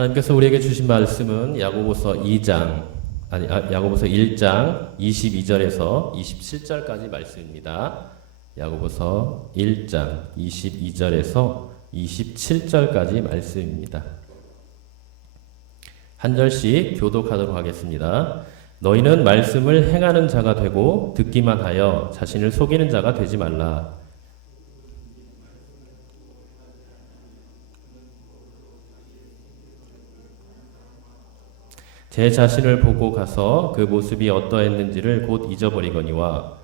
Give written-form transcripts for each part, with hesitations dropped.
하나님께서 우리에게 주신 말씀은 야고보서 1장 22절에서 27절까지 말씀입니다. 야고보서 1장 22절에서 27절까지 말씀입니다. 한 절씩 교독하도록 하겠습니다. 너희는 말씀을 행하는 자가 되고 듣기만 하여 자신을 속이는 자가 되지 말라. 제 자신을 보고 가서 그 모습이 어떠했는지를 곧 잊어버리거니와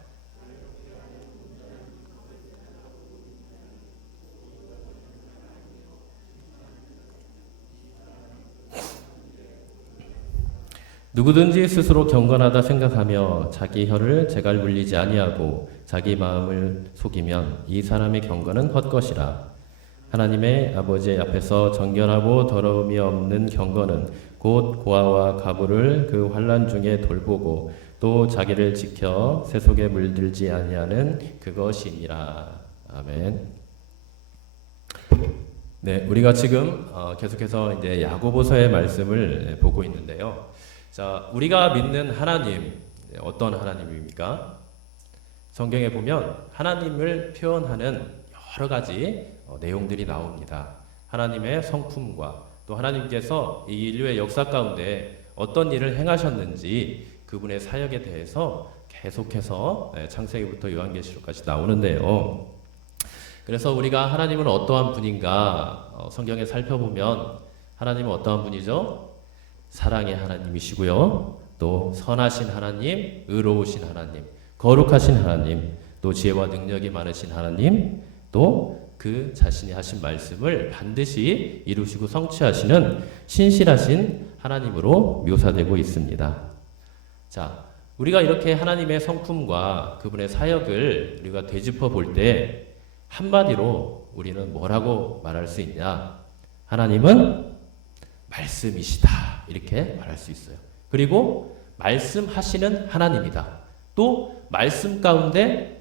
누구든지 스스로 경건하다 생각하며 자기 혀를 제갈 물리지 아니하고 자기 마음을 속이면 이 사람의 경건은 헛것이라. 하나님의 아버지 앞에서 정결하고 더러움이 없는 경건은 곧 고아와 가부를 그 환난 중에 돌보고 또 자기를 지켜 세속에 물들지 아니하는 그것이니라. 아멘. 네, 우리가 지금 계속해서 이제 야고보서의 말씀을 보고 있는데요. 자, 우리가 믿는 하나님, 어떤 하나님입니까? 성경에 보면 하나님을 표현하는 여러 가지 내용들이 나옵니다. 하나님의 성품과 또 하나님께서 이 인류의 역사 가운데 어떤 일을 행하셨는지 그분의 사역에 대해서 계속해서 창세기부터 요한계시록까지 나오는데요. 그래서 우리가 하나님은 어떠한 분인가 성경에 살펴보면 하나님은 어떠한 분이죠? 사랑의 하나님이시고요. 또 선하신 하나님, 의로우신 하나님, 거룩하신 하나님, 또 지혜와 능력이 많으신 하나님, 또 그 자신이 하신 말씀을 반드시 이루시고 성취하시는 신실하신 하나님으로 묘사되고 있습니다. 자, 우리가 이렇게 하나님의 성품과 그분의 사역을 우리가 되짚어 볼 때 한마디로 우리는 뭐라고 말할 수 있냐? 하나님은 말씀이시다. 이렇게 말할 수 있어요. 그리고 말씀하시는 하나님이다. 또 말씀 가운데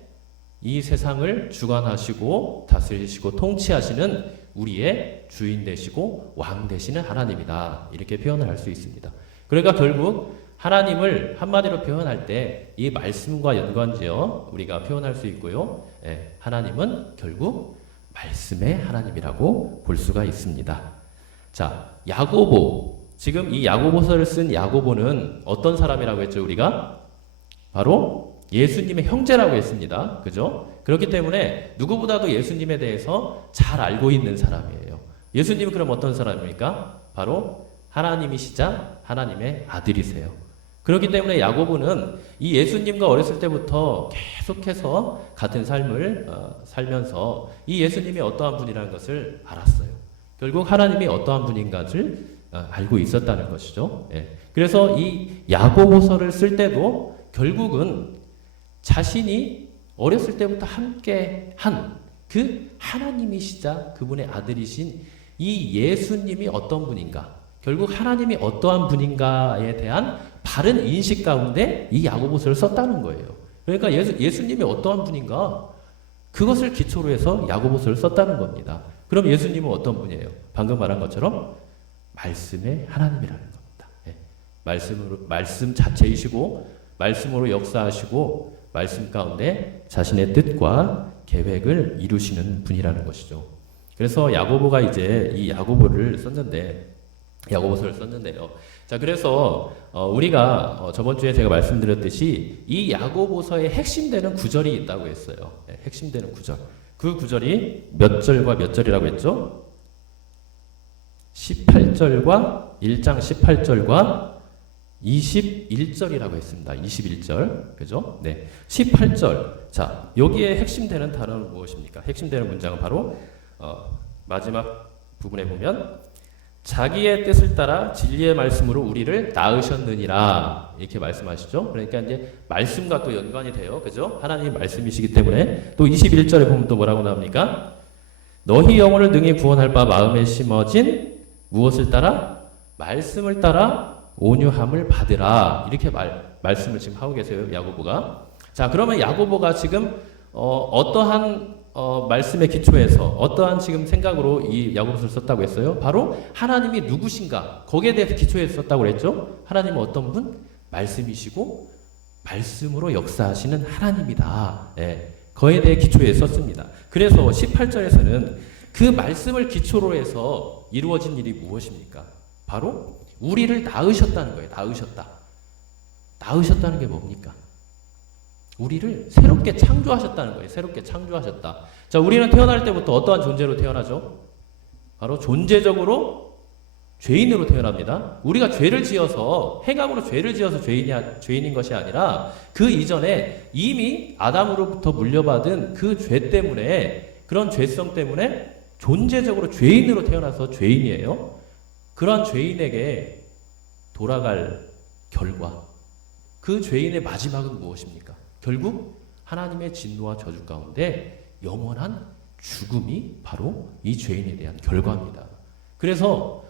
이 세상을 주관하시고 다스리시고 통치하시는 우리의 주인 되시고 왕 되시는 하나님이다. 이렇게 표현을 할 수 있습니다. 그러니까 결국 하나님을 한마디로 표현할 때 이 말씀과 연관지어 우리가 표현할 수 있고요. 하나님은 결국 말씀의 하나님이라고 볼 수가 있습니다. 자, 야고보. 지금 이 야고보서를 쓴 야고보는 어떤 사람이라고 했죠, 우리가? 바로 예수님의 형제라고 했습니다. 그죠? 그렇기 때문에 누구보다도 예수님에 대해서 잘 알고 있는 사람이에요. 예수님은 그럼 어떤 사람입니까? 바로 하나님이시자 하나님의 아들이세요. 그렇기 때문에 야고보는 이 예수님과 어렸을 때부터 계속해서 같은 삶을 살면서 이 예수님이 어떠한 분이라는 것을 알았어요. 결국 하나님이 어떠한 분인가를 알고 있었다는 것이죠. 그래서 이 야고보서를 쓸 때도 결국은 자신이 어렸을 때부터 함께 한 그 하나님이시자 그분의 아들이신 이 예수님이 어떤 분인가, 결국 하나님이 어떠한 분인가에 대한 바른 인식 가운데 이 야고보서를 썼다는 거예요. 그러니까 예수님이 어떠한 분인가, 그것을 기초로 해서 야고보서를 썼다는 겁니다. 그럼 예수님은 어떤 분이에요? 방금 말한 것처럼 말씀의 하나님이라는 겁니다. 말씀 자체이시고 말씀으로 역사하시고 말씀 가운데 자신의 뜻과 계획을 이루시는 분이라는 것이죠. 그래서 야고보가 이제 이 야고보서를 썼는데요. 자, 그래서 우리가 저번 주에 제가 말씀드렸듯이 이 야고보서의 핵심되는 구절이 있다고 했어요. 핵심되는 구절. 그 구절이 몇 절과 몇 절이라고 했죠? 18절과 1장 18절과 21절이라고 했습니다. 21절. 그죠? 네. 18절. 자, 여기에 핵심되는 단어는 무엇입니까? 핵심되는 문장은 바로 마지막 부분에 보면 자기의 뜻을 따라 진리의 말씀으로 우리를 낳으셨느니라. 이렇게 말씀하시죠. 그러니까 이제 말씀과 또 연관이 돼요. 그죠? 하나님이 말씀이시기 때문에 또 21절에 보면 또 뭐라고 나옵니까? 너희 영혼을 능히 구원할 바 마음에 심어진 무엇을 따라? 말씀을 따라 온유함을 받으라. 이렇게 말씀을 지금 하고 계세요, 야고보가. 자, 그러면 야고보가 지금 어떠한 말씀의 기초에서 어떠한 지금 생각으로 이 야고보서를 썼다고 했어요? 바로 하나님이 누구신가 거기에 대해서 기초해서 썼다고 그랬죠? 하나님은 어떤 분? 말씀이시고 말씀으로 역사하시는 하나님이다. 예, 그에 대해 기초해 썼습니다. 그래서 18절에서는 그 말씀을 기초로 해서 이루어진 일이 무엇입니까? 바로 우리를 낳으셨다는 거예요. 낳으셨다. 낳으셨다는 게 뭡니까? 우리를 새롭게 창조하셨다는 거예요. 새롭게 창조하셨다. 자, 우리는 태어날 때부터 어떠한 존재로 태어나죠? 바로 존재적으로 죄인으로 태어납니다. 우리가 죄를 지어서 행함으로 죄를 지어서 죄인인 것이 아니라 그 이전에 이미 아담으로부터 물려받은 그 죄 때문에 그런 죄성 때문에 존재적으로 죄인으로 태어나서 죄인이에요. 그러한 죄인에게 돌아갈 결과 그 죄인의 마지막은 무엇입니까? 결국 하나님의 진노와 저주 가운데 영원한 죽음이 바로 이 죄인에 대한 결과입니다. 그래서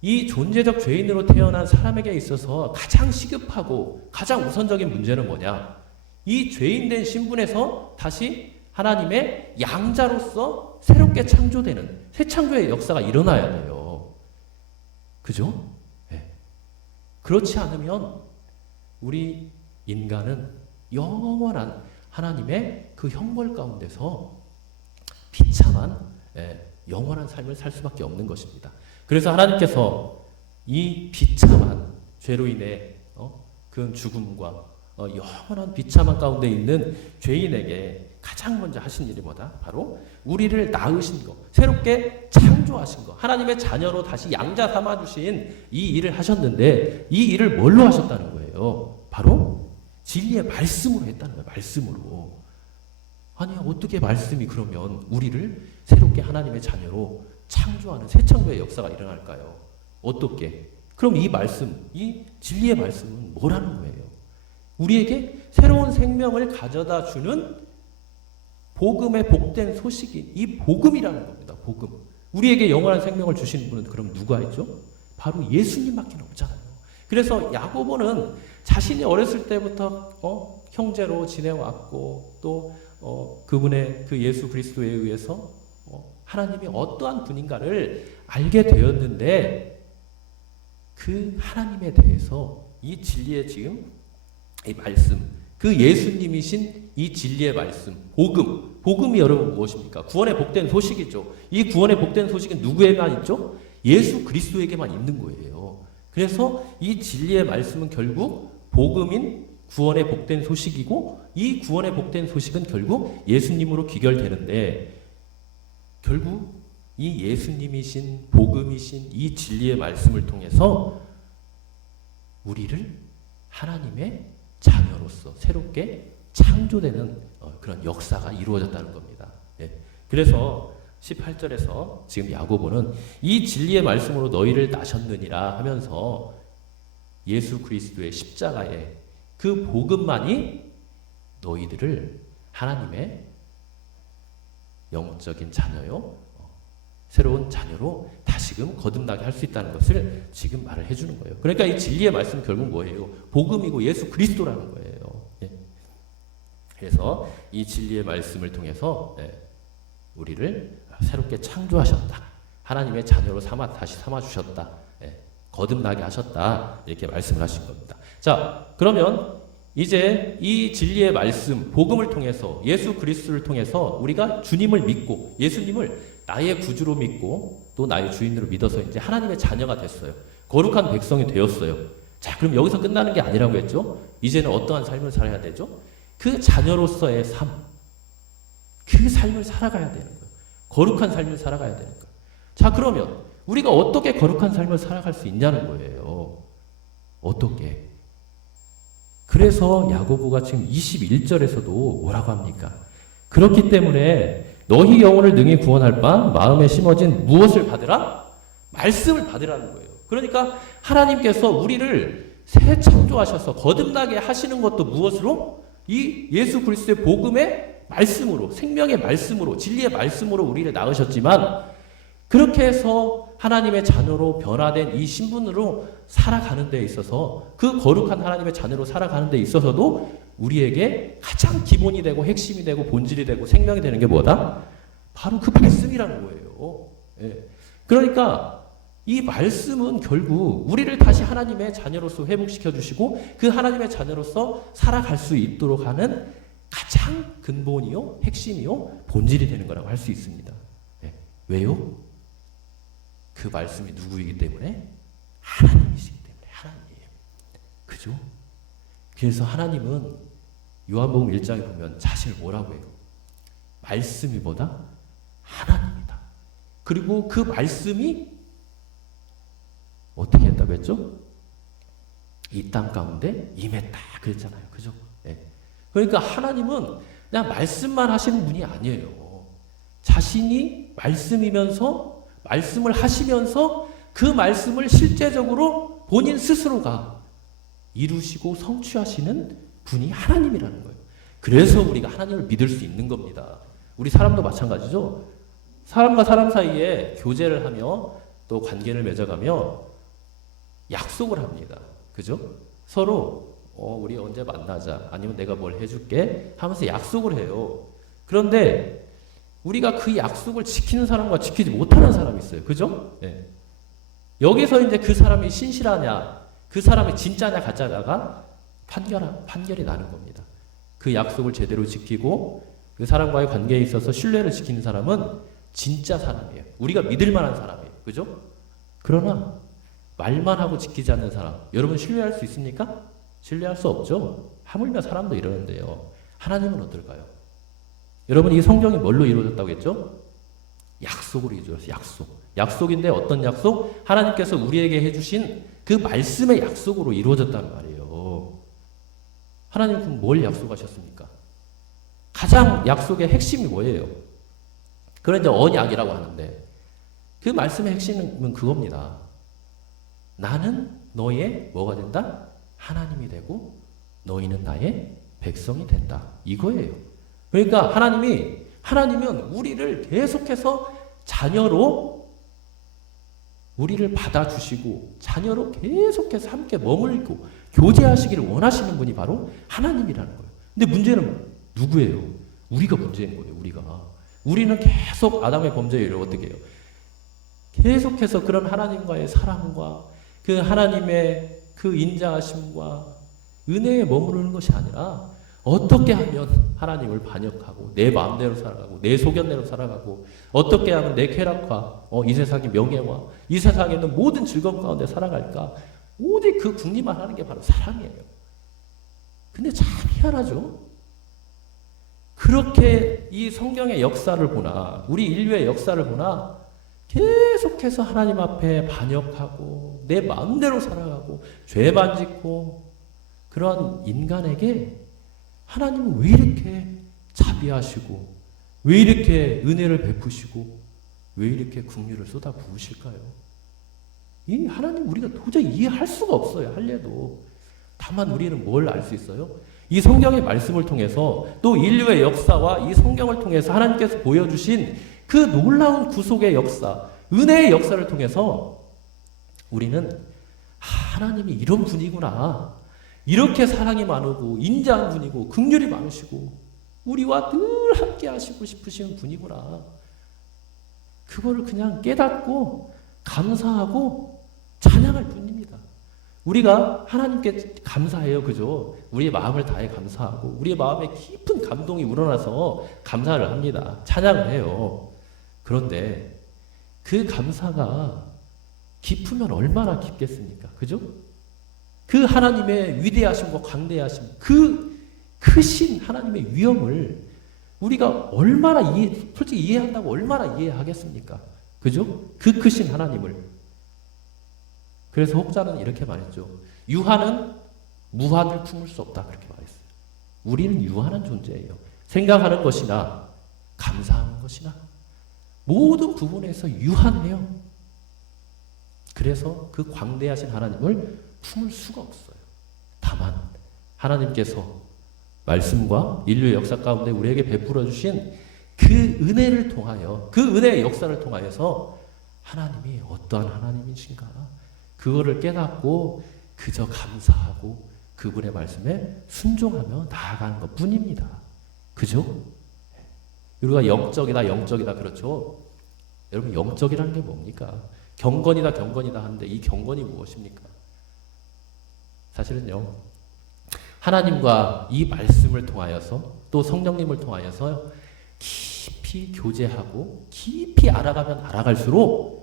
이 존재적 죄인으로 태어난 사람에게 있어서 가장 시급하고 가장 우선적인 문제는 뭐냐? 이 죄인된 신분에서 다시 하나님의 양자로서 새롭게 창조되는 새 창조의 역사가 일어나야 돼요. 그죠? 네. 그렇지 않으면 우리 인간은 영원한 하나님의 그 형벌 가운데서 비참한 영원한 삶을 살 수밖에 없는 것입니다. 그래서 하나님께서 이 비참한 죄로 인해 그 죽음과 영원한 비참한 가운데 있는 죄인에게 가장 먼저 하신 일이 뭐다? 바로 우리를 낳으신 것, 새롭게 창조하신 것, 하나님의 자녀로 다시 양자 삼아주신 이 일을 하셨는데 이 일을 뭘로 하셨다는 거예요? 바로 진리의 말씀으로 했다는 거예요. 말씀으로. 아니 어떻게 말씀이 그러면 우리를 새롭게 하나님의 자녀로 창조하는 새 창조의 역사가 일어날까요? 어떻게? 그럼 이 말씀, 이 진리의 말씀은 뭐라는 거예요? 우리에게 새로운 생명을 가져다 주는 복음의 복된 소식이 이 복음이라는 겁니다. 복음. 우리에게 영원한 생명을 주신 분은 그럼 누가 있죠? 바로 예수님밖에 없잖아요. 그래서 야고보는 자신이 어렸을 때부터 형제로 지내왔고 또 그분의 그 예수 그리스도에 의해서 하나님이 어떠한 분인가를 알게 되었는데 그 하나님에 대해서 이 진리의 지금 이 말씀, 그 예수님이신 이 진리의 말씀, 복음이 여러분 무엇입니까? 구원의 복된 소식이죠. 이 구원의 복된 소식은 누구에만 있죠? 예수 그리스도에게만 있는 거예요. 그래서 이 진리의 말씀은 결국 복음인 구원의 복된 소식이고 이 구원의 복된 소식은 결국 예수님으로 귀결되는데 결국 이 예수님이신 복음이신 이 진리의 말씀을 통해서 우리를 하나님의 자녀로서 새롭게 창조되는 그런 역사가 이루어졌다는 겁니다. 예. 그래서 18절에서 지금 야고보는 이 진리의 말씀으로 너희를 낳으셨느니라 하면서 예수 그리스도의 십자가의 그 복음만이 너희들을 하나님의 영적인 자녀요, 새로운 자녀로 다시금 거듭나게 할 수 있다는 것을 지금 말을 해주는 거예요. 그러니까 이 진리의 말씀 결국 뭐예요? 복음이고 예수 그리스도라는 거예요. 예. 그래서 이 진리의 말씀을 통해서 우리를 새롭게 창조하셨다. 하나님의 자녀로 다시 삼아주셨다. 거듭나게 하셨다. 이렇게 말씀을 하신 겁니다. 자, 그러면 이제 이 진리의 말씀, 복음을 통해서 예수 그리스도를 통해서 우리가 주님을 믿고 예수님을 나의 구주로 믿고 또 나의 주인으로 믿어서 이제 하나님의 자녀가 됐어요. 거룩한 백성이 되었어요. 자, 그럼 여기서 끝나는 게 아니라고 했죠? 이제는 어떠한 삶을 살아야 되죠? 그 자녀로서의 삶, 그 삶을 살아가야 되는 거예요. 거룩한 삶을 살아가야 되는 거예요. 자, 그러면 우리가 어떻게 거룩한 삶을 살아갈 수 있냐는 거예요. 어떻게? 그래서 야고보가 지금 21절에서도 뭐라고 합니까? 그렇기 때문에 너희 영혼을 능히 구원할 바 마음에 심어진 무엇을 받으라? 말씀을 받으라는 거예요. 그러니까 하나님께서 우리를 새 창조하셔서 거듭나게 하시는 것도 무엇으로? 이 예수 그리스도의 복음의 말씀으로, 생명의 말씀으로, 진리의 말씀으로 우리를 낳으셨지만 그렇게 해서 하나님의 자녀로 변화된 이 신분으로 살아가는 데 있어서 그 거룩한 하나님의 자녀로 살아가는 데 있어서도 우리에게 가장 기본이 되고 핵심이 되고 본질이 되고 생명이 되는 게 뭐다? 바로 그 말씀이라는 거예요. 예. 그러니까 이 말씀은 결국 우리를 다시 하나님의 자녀로서 회복시켜 주시고 그 하나님의 자녀로서 살아갈 수 있도록 하는 가장 근본이요, 핵심이요, 본질이 되는 거라고 할 수 있습니다. 네. 왜요? 그 말씀이 누구이기 때문에? 하나님이시기 때문에. 하나님. 그죠? 그래서 하나님은 요한복음 1장에 보면 자신을 뭐라고 해요? 말씀이 뭐다? 하나님이다. 그리고 그 말씀이 어떻게 했다고 했죠? 이 땅 가운데 임했다 그랬잖아요. 그죠? 네. 그러니까 하나님은 그냥 말씀만 하시는 분이 아니에요. 자신이 말씀이면서 말씀을 하시면서 그 말씀을 실제적으로 본인 스스로가 이루시고 성취하시는 분이 하나님이라는 거예요. 그래서 우리가 하나님을 믿을 수 있는 겁니다. 우리 사람도 마찬가지죠. 사람과 사람 사이에 교제를 하며 또 관계를 맺어가며 약속을 합니다. 그죠? 서로 우리 언제 만나자 아니면 내가 뭘 해줄게 하면서 약속을 해요. 그런데 우리가 그 약속을 지키는 사람과 지키지 못하는 사람이 있어요. 그죠? 네. 여기서 이제 그 사람이 신실하냐 그 사람이 진짜냐 가짜냐가 판결이 나는 겁니다. 그 약속을 제대로 지키고 그 사람과의 관계에 있어서 신뢰를 지키는 사람은 진짜 사람이에요. 우리가 믿을 만한 사람이에요. 그죠? 그러나 말만 하고 지키지 않는 사람, 여러분 신뢰할 수 있습니까? 신뢰할 수 없죠. 하물며 사람도 이러는데요. 하나님은 어떨까요? 여러분 이 성경이 뭘로 이루어졌다고 했죠? 약속으로 이루어졌어요. 약속인데 어떤 약속? 하나님께서 우리에게 해주신 그 말씀의 약속으로 이루어졌다는 말이에요. 하나님은 그럼 뭘 약속하셨습니까? 가장 약속의 핵심이 뭐예요? 그런 이제 언약이라고 하는데 그 말씀의 핵심은 그겁니다. 나는 너의 뭐가 된다? 하나님이 되고 너희는 나의 백성이 된다. 이거예요. 그러니까 하나님은 우리를 계속해서 자녀로 우리를 받아주시고 자녀로 계속해서 함께 머물고 교제하시기를 원하시는 분이 바로 하나님이라는 거예요. 근데 문제는 누구예요? 우리가 문제인 거예요. 우리는 계속 아담의 범죄를 어떻게 해요? 계속해서 그런 하나님과의 사랑과 그 하나님의 그 인자하심과 은혜에 머무르는 것이 아니라 어떻게 하면 하나님을 반역하고 내 마음대로 살아가고 내 소견대로 살아가고 어떻게 하면 내 쾌락과 이 세상의 명예와 이 세상에 있는 모든 즐거움 가운데 살아갈까 오직 그 궁리만 하는 게 바로 사랑이에요. 근데 참 희한하죠. 그렇게 이 성경의 역사를 보나 우리 인류의 역사를 보나 계속해서 하나님 앞에 반역하고 내 마음대로 살아가고 죄만 짓고 그런 인간에게 하나님은 왜 이렇게 자비하시고 왜 이렇게 은혜를 베푸시고 왜 이렇게 긍휼을 쏟아 부으실까요? 이 하나님 우리가 도저히 이해할 수가 없어요. 할래도. 다만 우리는 뭘 알 수 있어요? 이 성경의 말씀을 통해서 또 인류의 역사와 이 성경을 통해서 하나님께서 보여주신 그 놀라운 구속의 역사, 은혜의 역사를 통해서 우리는 하나님이 이런 분이구나. 이렇게 사랑이 많으고 인자한 분이고 긍휼이 많으시고 우리와 늘 함께 하시고 싶으신 분이구나. 그거를 그냥 깨닫고 감사하고 찬양할 뿐입니다. 우리가 하나님께 감사해요. 그죠? 우리의 마음을 다해 감사하고 우리의 마음에 깊은 감동이 우러나서 감사를 합니다. 찬양을 해요. 그런데 그 감사가 깊으면 얼마나 깊겠습니까? 그죠? 그 하나님의 위대하심과 광대하심, 그 크신 하나님의 위엄을 우리가 얼마나 솔직히 이해한다고 얼마나 이해하겠습니까? 그죠? 그 크신 하나님을. 그래서 혹자는 이렇게 말했죠. 유한은 무한을 품을 수 없다. 그렇게 말했어요. 우리는 유한한 존재예요. 생각하는 것이나 감사하는 것이나 모든 부분에서 유한해요. 그래서 그 광대하신 하나님을 품을 수가 없어요. 다만 하나님께서 말씀과 인류의 역사 가운데 우리에게 베풀어 주신 그 은혜를 통하여 그 은혜의 역사를 통하여서 하나님이 어떠한 하나님이신가, 그거를 깨닫고 그저 감사하고 그분의 말씀에 순종하며 나아가는 것 뿐입니다. 그죠? 우리가 영적이다 그렇죠? 여러분, 영적이라는 게 뭡니까? 경건이다 하는데 이 경건이 무엇입니까? 사실은요, 하나님과 이 말씀을 통하여서 또 성령님을 통하여서 깊이 교제하고 깊이 알아가면 알아갈수록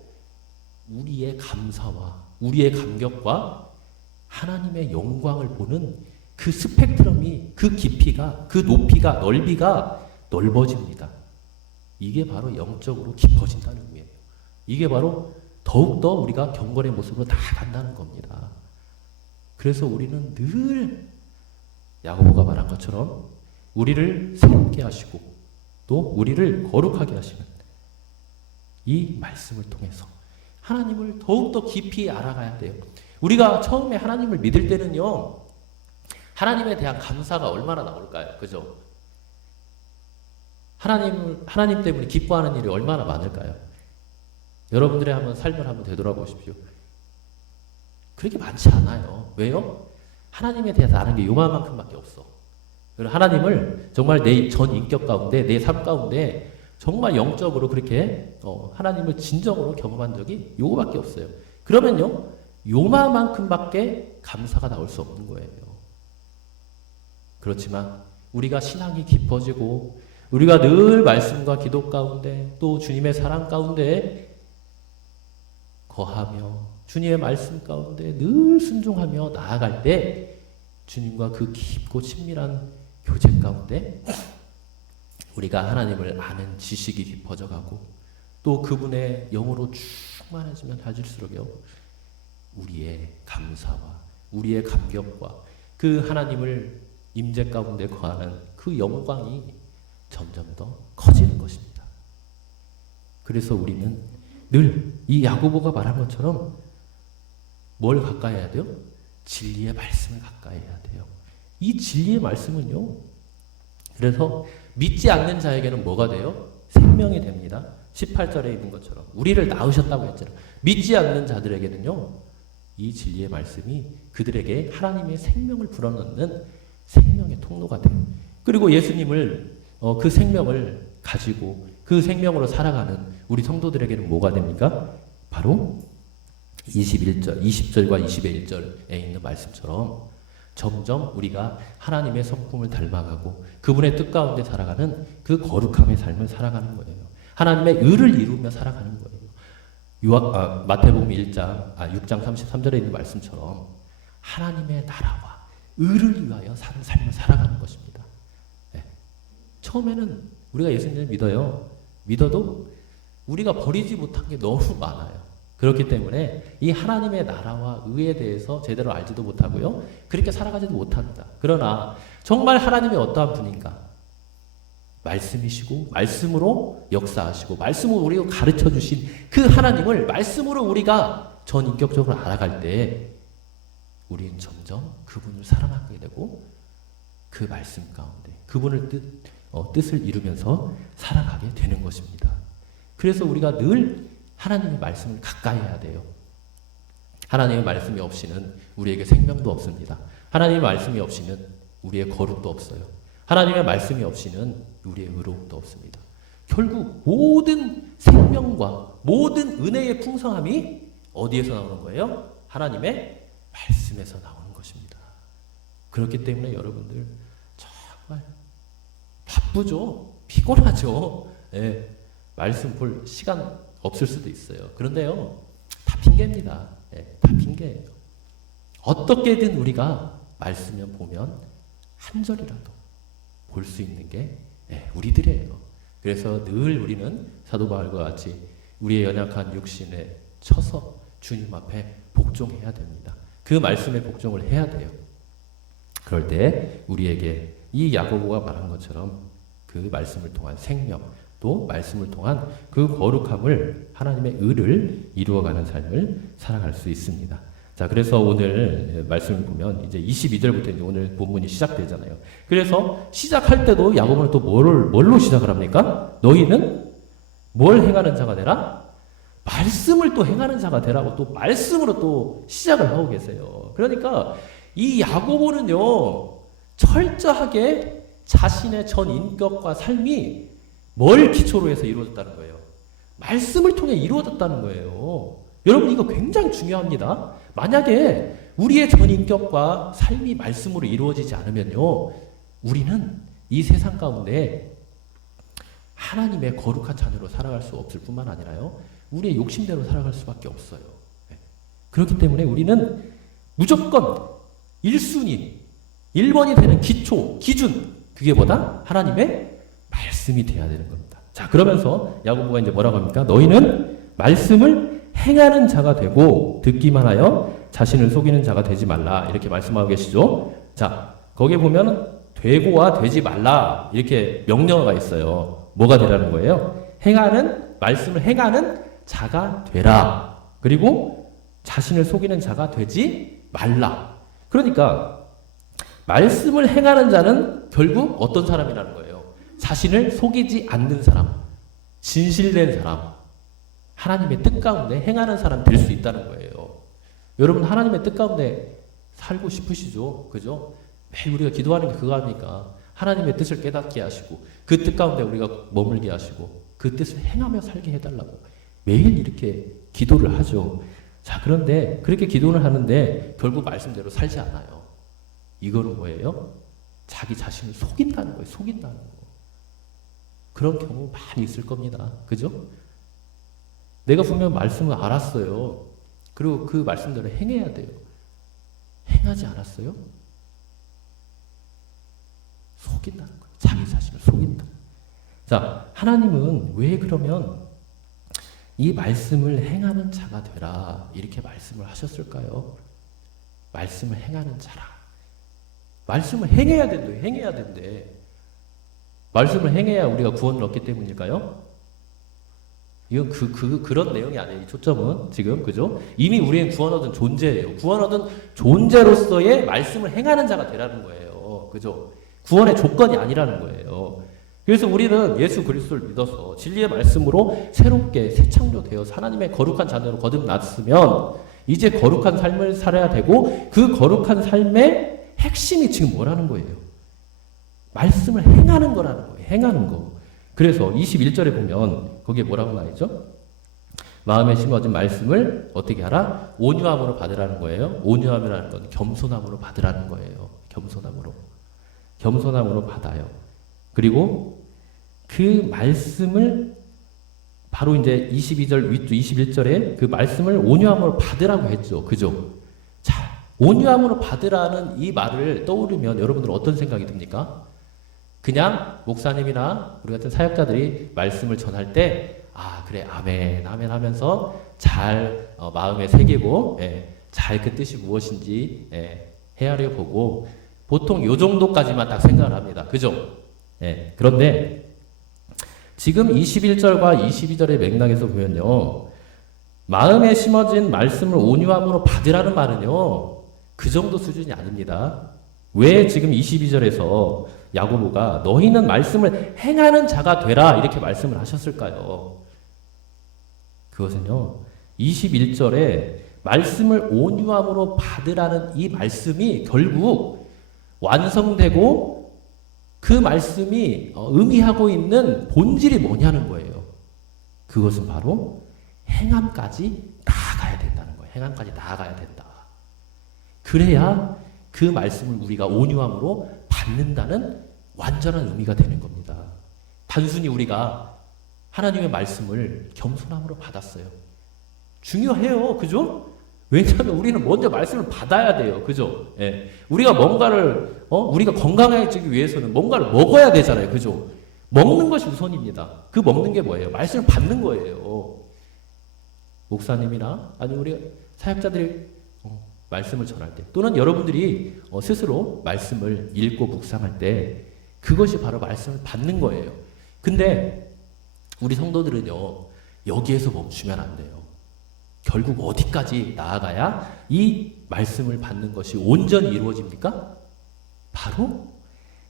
우리의 감사와 우리의 감격과 하나님의 영광을 보는 그 스펙트럼이, 그 깊이가, 그 높이가, 넓이가 넓어집니다. 이게 바로 영적으로 깊어진다는 의미예요. 이게 바로 더욱더 우리가 경건의 모습으로 나아간다는 겁니다. 그래서 우리는 늘 야고보가 말한 것처럼 우리를 새롭게 하시고 또 우리를 거룩하게 하시는 이 말씀을 통해서 하나님을 더욱더 깊이 알아가야 돼요. 우리가 처음에 하나님을 믿을 때는요, 하나님에 대한 감사가 얼마나 나올까요? 그죠? 하나님 때문에 기뻐하는 일이 얼마나 많을까요? 여러분들의 한번 삶을 한번 되돌아보십시오. 그렇게 많지 않아요. 왜요? 하나님에 대해서 아는 게 요만큼밖에 없어. 하나님을 정말 내 전 인격 가운데, 내 삶 가운데 정말 영적으로 그렇게 하나님을 진정으로 경험한 적이 요거밖에 없어요. 그러면요, 요만큼밖에 감사가 나올 수 없는 거예요. 그렇지만 우리가 신앙이 깊어지고 우리가 늘 말씀과 기도 가운데 또 주님의 사랑 가운데 거하며 주님의 말씀 가운데 늘 순종하며 나아갈 때 주님과 그 깊고 친밀한 교제 가운데 우리가 하나님을 아는 지식이 깊어져 가고 또 그분의 영으로 충만해지면 해질수록요, 우리의 감사와 우리의 감격과 그 하나님을 임재 가운데 거하는 그 영광이 점점 더 커지는 것입니다. 그래서 우리는 늘 이 야고보가 말한 것처럼 뭘 가까이 해야 돼요? 진리의 말씀을 가까이 해야 돼요. 이 진리의 말씀은요, 그래서 믿지 않는 자에게는 뭐가 돼요? 생명이 됩니다. 18절에 있는 것처럼 우리를 낳으셨다고 했잖아요. 믿지 않는 자들에게는요, 이 진리의 말씀이 그들에게 하나님의 생명을 불어넣는 생명의 통로가 돼요. 그리고 예수님을 그 생명을 가지고 그 생명으로 살아가는 우리 성도들에게는 뭐가 됩니까? 바로 20절과 21절에 있는 말씀처럼 점점 우리가 하나님의 성품을 닮아가고 그분의 뜻 가운데 살아가는 그 거룩함의 삶을 살아가는 거예요. 하나님의 의를 이루며 살아가는 거예요. 마태복음 6장 33절에 있는 말씀처럼 하나님의 나라와 의를 위하여 사는 삶을 살아가는 것입니다. 네. 처음에는 우리가 예수님을 믿어도 우리가 버리지 못한 게 너무 많아요. 그렇기 때문에 이 하나님의 나라와 의에 대해서 제대로 알지도 못하고요, 그렇게 살아가지도 못합니다. 그러나 정말 하나님이 어떠한 분인가, 말씀이시고 말씀으로 역사하시고 말씀으로 우리가 가르쳐 주신 그 하나님을 말씀으로 우리가 전 인격적으로 알아갈 때 우리는 점점 그분을 사랑하게 되고 그 말씀 가운데 그분을 뜻을 이루면서 살아가게 되는 것입니다. 그래서 우리가 늘 하나님의 말씀을 가까이 해야 돼요. 하나님의 말씀이 없이는 우리에게 생명도 없습니다. 하나님의 말씀이 없이는 우리의 거룩도 없어요. 하나님의 말씀이 없이는 우리의 의로움도 없습니다. 결국 모든 생명과 모든 은혜의 풍성함이 어디에서 나오는 거예요? 하나님의 말씀에서 나오는 것입니다. 그렇기 때문에 여러분들 정말 바쁘죠? 피곤하죠? 예, 말씀 볼 시간 없을 수도 있어요. 그런데요, 다 핑계입니다. 예, 다 핑계예요. 어떻게든 우리가 말씀을 보면 한 절이라도 볼 수 있는 게 우리들이에요. 그래서 늘 우리는 사도 바울과 같이 우리의 연약한 육신에 쳐서 주님 앞에 복종해야 됩니다. 그 말씀에 복종을 해야 돼요. 그럴 때 우리에게 이 야고보가 말한 것처럼 그 말씀을 통한 생명, 또 말씀을 통한 그 거룩함을, 하나님의 의를 이루어가는 삶을 살아갈 수 있습니다. 자, 그래서 오늘 말씀을 보면 이제 22절부터 이제 오늘 본문이 시작되잖아요. 그래서 시작할 때도 야고보는 또 뭘로 시작을 합니까? 너희는 뭘 행하는 자가 되라? 말씀을 또 행하는 자가 되라고 또 말씀으로 또 시작을 하고 계세요. 그러니까 이 야고보는요, 철저하게 자신의 전 인격과 삶이 뭘 기초로 해서 이루어졌다는 거예요. 말씀을 통해 이루어졌다는 거예요. 여러분, 이거 굉장히 중요합니다. 만약에 우리의 전 인격과 삶이 말씀으로 이루어지지 않으면요, 우리는 이 세상 가운데 하나님의 거룩한 자녀로 살아갈 수 없을 뿐만 아니라요, 우리의 욕심대로 살아갈 수밖에 없어요. 그렇기 때문에 우리는 무조건 1순위, 1번이 되는 기초, 기준, 그게 뭐다? 하나님의 말씀이 돼야 되는 겁니다. 자, 그러면서 야고보가 이제 뭐라고 합니까? 너희는 말씀을 행하는 자가 되고 듣기만 하여 자신을 속이는 자가 되지 말라, 이렇게 말씀하고 계시죠. 자, 거기에 보면 되고와 되지 말라 이렇게 명령어가 있어요. 뭐가 되라는 거예요? 말씀을 행하는 자가 되라. 그리고 자신을 속이는 자가 되지 말라. 그러니까 말씀을 행하는 자는 결국 어떤 사람이라는 거예요? 자신을 속이지 않는 사람, 진실된 사람, 하나님의 뜻 가운데 행하는 사람 될 수 있다는 거예요. 여러분, 하나님의 뜻 가운데 살고 싶으시죠? 그죠? 매일 우리가 기도하는 게 그거 아닙니까? 하나님의 뜻을 깨닫게 하시고 그 뜻 가운데 우리가 머물게 하시고 그 뜻을 행하며 살게 해달라고 매일 이렇게 기도를 하죠. 자, 그런데 그렇게 기도를 하는데 결국 말씀대로 살지 않아요. 이거는 뭐예요? 자기 자신을 속인다는 거예요. 속인다는 거. 그런 경우 많이 있을 겁니다. 그죠? 내가 분명 말씀을 알았어요. 그리고 그 말씀대로 행해야 돼요. 행하지 않았어요? 속인다는 거예요. 자기 자신을 속인다. 자, 하나님은 왜 그러면 이 말씀을 행하는 자가 되라 이렇게 말씀을 하셨을까요? 말씀을 행하는 자라. 말씀을 행해야 된대. 행해야 된대. 말씀을 행해야 우리가 구원을 얻기 때문일까요? 이건 그런 내용이 아니에요. 이 초점은 지금, 그죠? 이미 우리는 구원 얻은 존재예요. 구원 얻은 존재로서의 말씀을 행하는 자가 되라는 거예요. 그죠? 구원의 조건이 아니라는 거예요. 그래서 우리는 예수 그리스도를 믿어서 진리의 말씀으로 새롭게 새 창조되어서 하나님의 거룩한 자녀로 거듭났으면 이제 거룩한 삶을 살아야 되고 그 거룩한 삶의 핵심이 지금 뭐라는 거예요? 말씀을 행하는 거라는 거예요. 행하는 거. 그래서 21절에 보면 거기에 뭐라고 나있죠? 마음에 심어진 말씀을 어떻게 하라? 온유함으로 받으라는 거예요. 온유함이라는 건 겸손함으로 받으라는 거예요. 겸손함으로 받아요. 그리고 그 말씀을 바로 이제 22절 윗주 21절에 그 말씀을 온유함으로 받으라고 했죠. 그죠? 자, 온유함으로 받으라는 이 말을 떠오르면 여러분들은 어떤 생각이 듭니까? 그냥 목사님이나 우리 같은 사역자들이 말씀을 전할 때 그래, 아멘, 아멘 하면서 잘 마음에 새기고 잘 그 뜻이 무엇인지 헤아려 보고 보통 요 정도까지만 딱 생각을 합니다. 그죠? 그런데 지금 21절과 22절의 맥락에서 보면요, 마음에 심어진 말씀을 온유함으로 받으라는 말은요, 그 정도 수준이 아닙니다. 왜 지금 22절에서 야고보가 너희는 말씀을 행하는 자가 되라 이렇게 말씀을 하셨을까요? 그것은요, 21절에 말씀을 온유함으로 받으라는 이 말씀이 결국 완성되고 그 말씀이 의미하고 있는 본질이 뭐냐는 거예요. 그것은 바로 행함까지 나아가야 된다는 거예요. 행함까지 나아가야 된다. 그래야 그 말씀을 우리가 온유함으로 받는다는 완전한 의미가 되는 겁니다. 단순히 우리가 하나님의 말씀을 겸손함으로 받았어요. 중요해요. 그죠? 왜냐하면 우리는 먼저 말씀을 받아야 돼요. 그죠? 우리가 뭔가를, 우리가 건강해지기 위해서는 뭔가를 먹어야 되잖아요. 그죠? 먹는 것이 우선입니다. 그 먹는 게 뭐예요? 말씀을 받는 거예요. 목사님이나, 아니, 우리 사역자들이 말씀을 전할 때, 또는 여러분들이 스스로 말씀을 읽고 묵상할 때, 그것이 바로 말씀을 받는 거예요. 근데, 우리 성도들은요, 여기에서 멈추면 안 돼요. 결국 어디까지 나아가야 이 말씀을 받는 것이 온전히 이루어집니까? 바로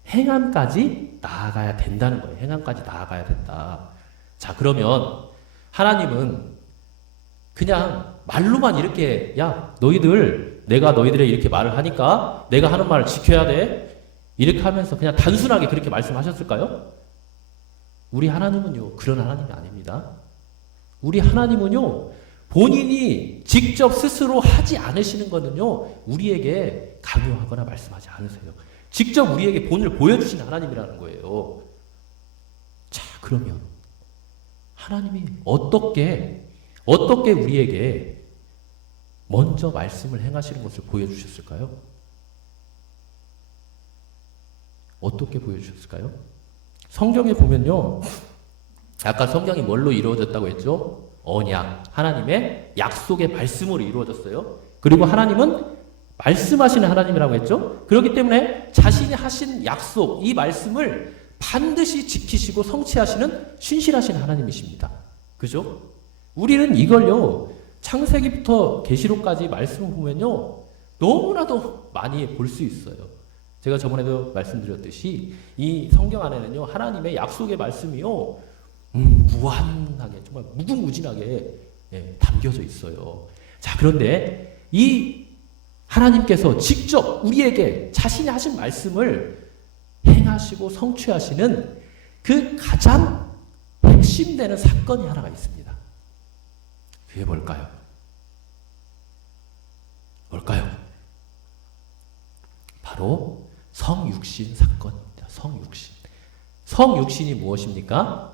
행함까지 나아가야 된다는 거예요. 행함까지 나아가야 된다. 자, 그러면 하나님은 그냥 말로만 이렇게 야 너희들 내가 너희들에게 이렇게 말을 하니까 내가 하는 말을 지켜야 돼 이렇게 하면서 그냥 단순하게 그렇게 말씀하셨을까요? 우리 하나님은요 그런 하나님이 아닙니다. 우리 하나님은요 본인이 직접 스스로 하지 않으시는 거는요 우리에게 강요하거나 말씀하지 않으세요. 직접 우리에게 본을 보여주시는 하나님이라는 거예요. 자, 그러면 하나님이 어떻게 우리에게 먼저 말씀을 행하시는 것을 보여주셨을까요? 어떻게 보여주셨을까요? 성경에 보면요, 아까 성경이 뭘로 이루어졌다고 했죠? 언약, 하나님의 약속의 말씀으로 이루어졌어요. 그리고 하나님은 말씀하시는 하나님이라고 했죠? 그렇기 때문에 자신이 하신 약속, 이 말씀을 반드시 지키시고 성취하시는 신실하신 하나님이십니다. 그죠? 우리는 이걸요, 창세기부터 계시록까지 말씀을 보면요, 너무나도 많이 볼 수 있어요. 제가 저번에도 말씀드렸듯이 이 성경 안에는요, 하나님의 약속의 말씀이요, 무한하게, 정말 무궁무진하게 담겨져 있어요. 자, 그런데 이 하나님께서 직접 우리에게 자신이 하신 말씀을 행하시고 성취하시는 그 가장 핵심되는 사건이 하나가 있습니다. 그게 뭘까요? 뭘까요? 바로 성육신 사건입니다. 성육신. 성육신이 무엇입니까?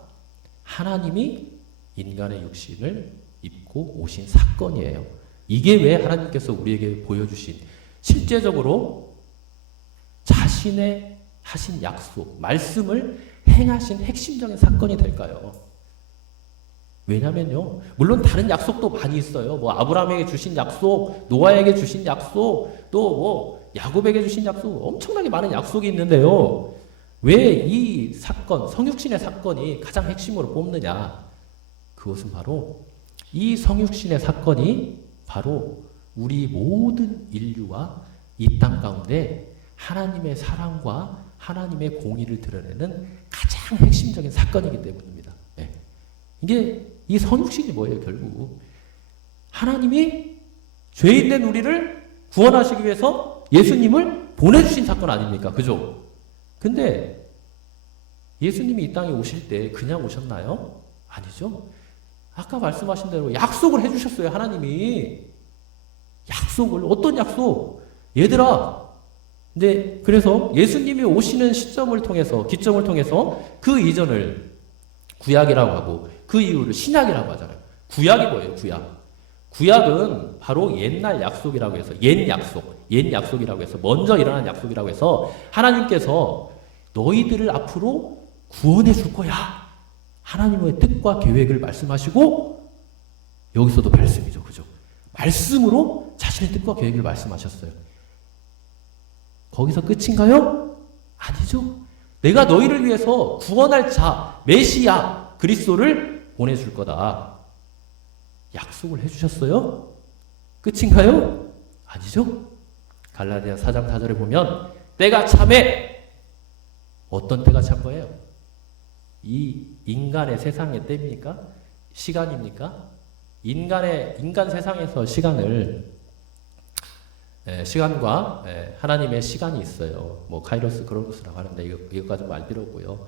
하나님이 인간의 육신을 입고 오신 사건이에요. 이게 왜 하나님께서 우리에게 보여주신 실제적으로 자신의 하신 약속, 말씀을 행하신 핵심적인 사건이 될까요? 왜냐면요, 물론 다른 약속도 많이 있어요. 뭐 아브라함에게 주신 약속, 노아에게 주신 약속, 또 뭐 야곱에게 주신 약속, 엄청나게 많은 약속이 있는데요. 왜 이 사건, 성육신의 사건이 가장 핵심으로 뽑느냐? 그것은 바로 이 성육신의 사건이 바로 우리 모든 인류와 이 땅 가운데 하나님의 사랑과 하나님의 공의를 드러내는 가장 핵심적인 사건이기 때문입니다. 네. 이게 이 성육신이 뭐예요? 결국 하나님이 죄인된 우리를 구원하시기 위해서 예수님을 보내주신 사건 아닙니까? 그죠? 근데 예수님이 이 땅에 오실 때 그냥 오셨나요? 아니죠. 아까 말씀하신 대로 약속을 해주셨어요. 하나님이 약속을, 어떤 약속? 얘들아, 근데 그래서 예수님이 오시는 시점을 통해서, 기점을 통해서 그 이전을 구약이라고 하고 그 이후를 신약이라고 하잖아요. 구약이 뭐예요? 구약은 바로 옛날 약속이라고 해서 옛 약속이라고 해서 먼저 일어난 약속이라고 해서 하나님께서 너희들을 앞으로 구원해 줄 거야. 하나님의 뜻과 계획을 말씀하시고 여기서도 말씀이죠. 그죠? 말씀으로 자신의 뜻과 계획을 말씀하셨어요. 거기서 끝인가요? 아니죠. 내가 너희를 위해서 구원할 자, 메시아, 그리스도를 보내줄 거다. 약속을 해주셨어요? 끝인가요? 아니죠. 갈라디아 4장 4절에 보면 때가 참에, 어떤 때가 참 거예요? 이 인간의 세상의 때입니까? 시간입니까? 인간 세상에서 시간과 하나님의 시간이 있어요. 뭐 카이로스 크로노스라고 하는데 이것까지 말 필요 없고요.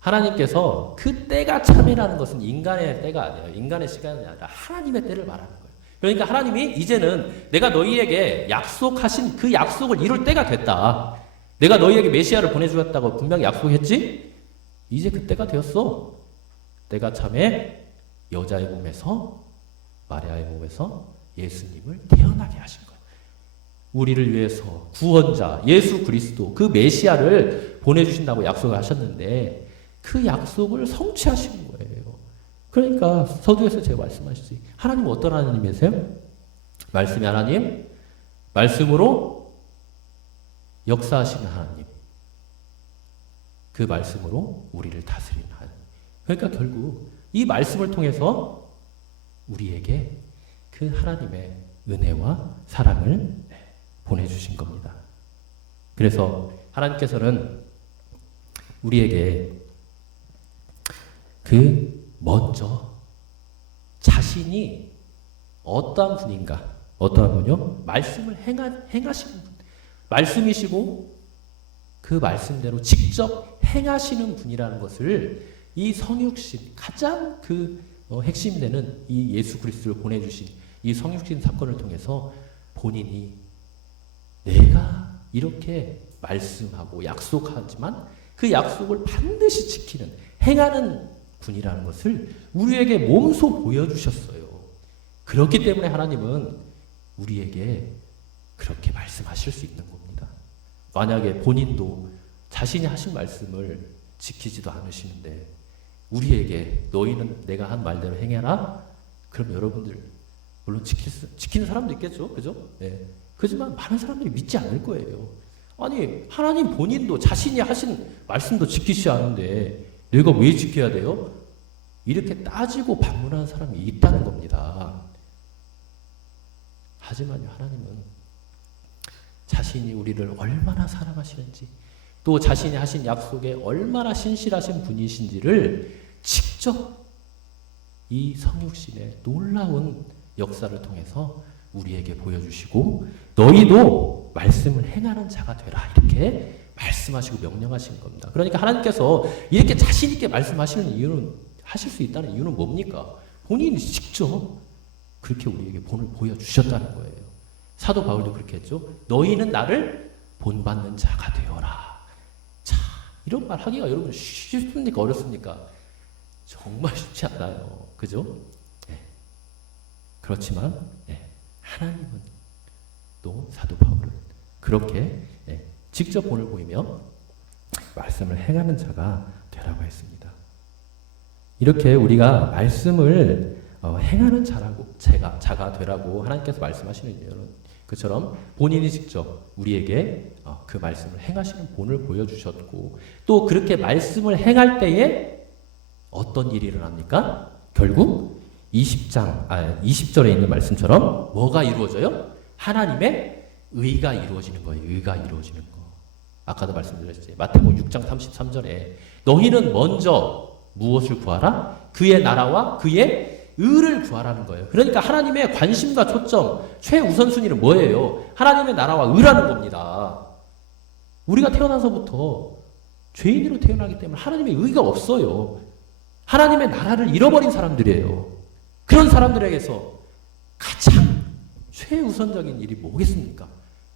하나님께서 그 때가 참이라는 것은 인간의 때가 아니에요. 인간의 시간이 아니라 하나님의 때를 말하는 거예요. 그러니까 하나님이 이제는 내가 너희에게 약속하신 그 약속을 이룰 때가 됐다. 내가 너희에게 메시아를 보내주겠다고 분명히 약속했지? 이제 그 때가 되었어. 때가 참에 여자의 몸에서, 마리아의 몸에서 예수님을 태어나게 하신 거예요. 우리를 위해서 구원자 예수 그리스도, 그 메시아를 보내주신다고 약속을 하셨는데 그 약속을 성취하시는 거예요. 그러니까 서두에서 제가 말씀하시지, 하나님은 어떤 하나님이세요? 말씀의 하나님, 말씀으로 역사하시는 하나님, 그 말씀으로 우리를 다스리는 하나님. 그러니까 결국 이 말씀을 통해서 우리에게 그 하나님의 은혜와 사랑을 보내주신 겁니다. 그래서 하나님께서는 우리에게 그 먼저 자신이 어떠한 분인가? 어떠한 분이요? 말씀을 행하시는 분. 말씀이시고 그 말씀대로 직접 행하시는 분이라는 것을 이 성육신 가장 핵심이 되는 이 예수 그리스도를 보내주신 이 성육신 사건을 통해서 본인이 내가 이렇게 말씀하고 약속하지만 그 약속을 반드시 지키는 행하는 분이라는 것을 우리에게 몸소 보여주셨어요. 그렇기 때문에 하나님은 우리에게 그렇게 말씀하실 수 있는 겁니다. 만약에 본인도 자신이 하신 말씀을 지키지도 않으시는데 우리에게 너희는 내가 한 말대로 행해라? 그럼 여러분들 물론 지키는 사람도 있겠죠. 그죠? 네. 그렇지만 많은 사람들이 믿지 않을 거예요. 아니 하나님 본인도 자신이 하신 말씀도 지키시지 않은데 내가 왜 지켜야 돼요? 이렇게 따지고 반문하는 사람이 있다는 겁니다. 하지만 하나님은 자신이 우리를 얼마나 사랑하시는지 또 자신이 하신 약속에 얼마나 신실하신 분이신지를 직접 이 성육신의 놀라운 역사를 통해서 우리에게 보여주시고 너희도 말씀을 행하는 자가 되라 이렇게 말씀하시고 명령하신 겁니다. 그러니까 하나님께서 이렇게 자신 있게 말씀하시는 이유는 하실 수 있다는 이유는 뭡니까? 본인이 직접 그렇게 우리에게 본을 보여주셨다는 거예요. 사도 바울도 그렇게 했죠. 너희는 나를 본받는 자가 되어라. 자, 이런 말 하기가 여러분 쉽습니까? 어렵습니까? 정말 쉽지 않아요. 그죠? 네. 그렇지만 하나님은 또 사도 바울은 그렇게 직접 본을 보이며 말씀을 행하는 자가 되라고 했습니다. 이렇게 우리가 말씀을 행하는 자가 되라고 하나님께서 말씀하시는 이유는 그처럼 본인이 직접 우리에게 그 말씀을 행하시는 본을 보여주셨고 또 그렇게 말씀을 행할 때에 어떤 일이 일어납니까? 결국 20절에 있는 말씀처럼 뭐가 이루어져요? 하나님의 의가 이루어지는 거예요. 의가 이루어지는 거. 아까도 말씀드렸지. 마태복음 6장 33절에 너희는 먼저 무엇을 구하라? 그의 나라와 그의 의를 구하라는 거예요. 그러니까 하나님의 관심과 초점, 최우선순위는 뭐예요? 하나님의 나라와 의라는 겁니다. 우리가 태어나서부터 죄인으로 태어나기 때문에 하나님의 의가 없어요. 하나님의 나라를 잃어버린 사람들이에요. 그런 사람들에게서 가장 최우선적인 일이 뭐겠습니까?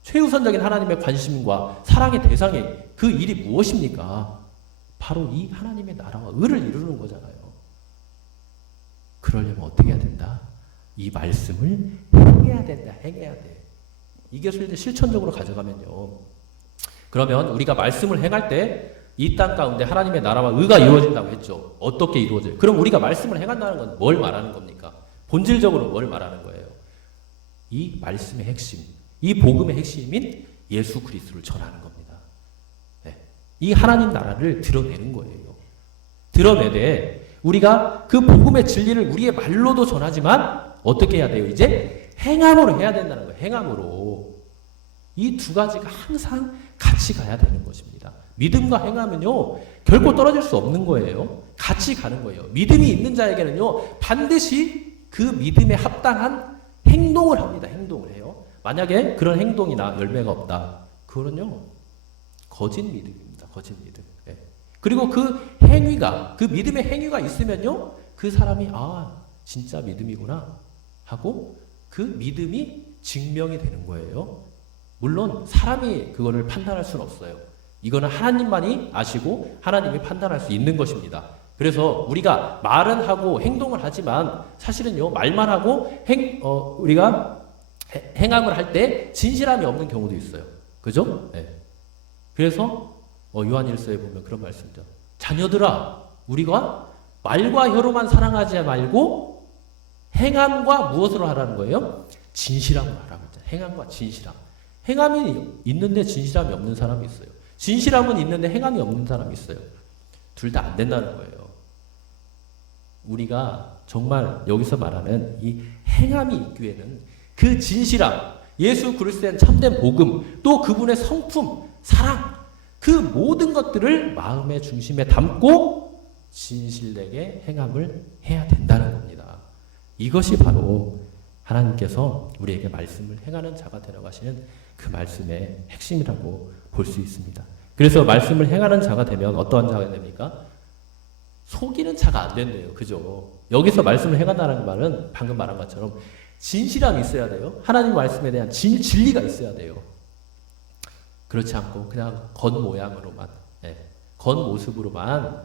최우선적인 하나님의 관심과 사랑의 대상이 그 일이 무엇입니까? 바로 이 하나님의 나라와 의를 이루는 거잖아요. 그러려면 어떻게 해야 된다? 이 말씀을 행해야 된다. 행해야 돼. 이것을 이제 실천적으로 가져가면요. 그러면 우리가 말씀을 행할 때 이 땅 가운데 하나님의 나라와 의가 이루어진다고 했죠. 어떻게 이루어져요? 그럼 우리가 말씀을 행한다는 건 뭘 말하는 겁니까? 본질적으로 뭘 말하는 거예요? 이 말씀의 핵심, 이 복음의 핵심인 예수 그리스도를 전하는 겁니다. 네. 이 하나님 나라를 드러내는 거예요. 드러내되 우리가 그 복음의 진리를 우리의 말로도 전하지만 어떻게 해야 돼요? 이제 행함으로 해야 된다는 거예요. 행함으로. 이 두 가지가 항상 같이 가야 되는 것입니다. 믿음과 행함은요, 결코 떨어질 수 없는 거예요. 같이 가는 거예요. 믿음이 있는 자에게는요, 반드시 그 믿음에 합당한 행동을 합니다. 행동을 해요. 만약에 그런 행동이나 열매가 없다. 그거는요, 거짓 믿음입니다. 거짓 믿음. 네. 그리고 그 행위가, 그 믿음의 행위가 있으면요, 그 사람이, 진짜 믿음이구나 하고 그 믿음이 증명이 되는 거예요. 물론 사람이 그거를 판단할 수는 없어요. 이거는 하나님만이 아시고 하나님이 판단할 수 있는 것입니다. 그래서 우리가 말은 하고 행동을 하지만 사실은요, 말만 하고 우리가 행함을 할 때 진실함이 없는 경우도 있어요. 그죠? 네. 그래서 요한일서에 보면 그런 말씀이죠. 자녀들아, 우리가 말과 혀로만 사랑하지 말고 행함과 무엇으로 하라는 거예요? 진실함으로 하라고 했죠. 행함과 진실함. 행함이 있는데 진실함이 없는 사람이 있어요. 진실함은 있는데 행함이 없는 사람이 있어요. 둘 다 안 된다는 거예요. 우리가 정말 여기서 말하는 이 행함이 있기에는 그 진실함, 예수 그리스도의 참된 복음, 또 그분의 성품, 사랑, 그 모든 것들을 마음의 중심에 담고 진실되게 행함을 해야 된다는 겁니다. 이것이 바로 하나님께서 우리에게 말씀을 행하는 자가 되라고 하시는 그 말씀의 핵심이라고 볼 수 있습니다. 그래서 말씀을 행하는 자가 되면 어떠한 자가 됩니까? 속이는 자가 안 된대요. 그죠? 여기서 말씀을 행한다는 말은 방금 말한 것처럼 진실함이 있어야 돼요. 하나님 말씀에 대한 진리가 있어야 돼요. 그렇지 않고 그냥 겉모양으로만, 겉모습으로만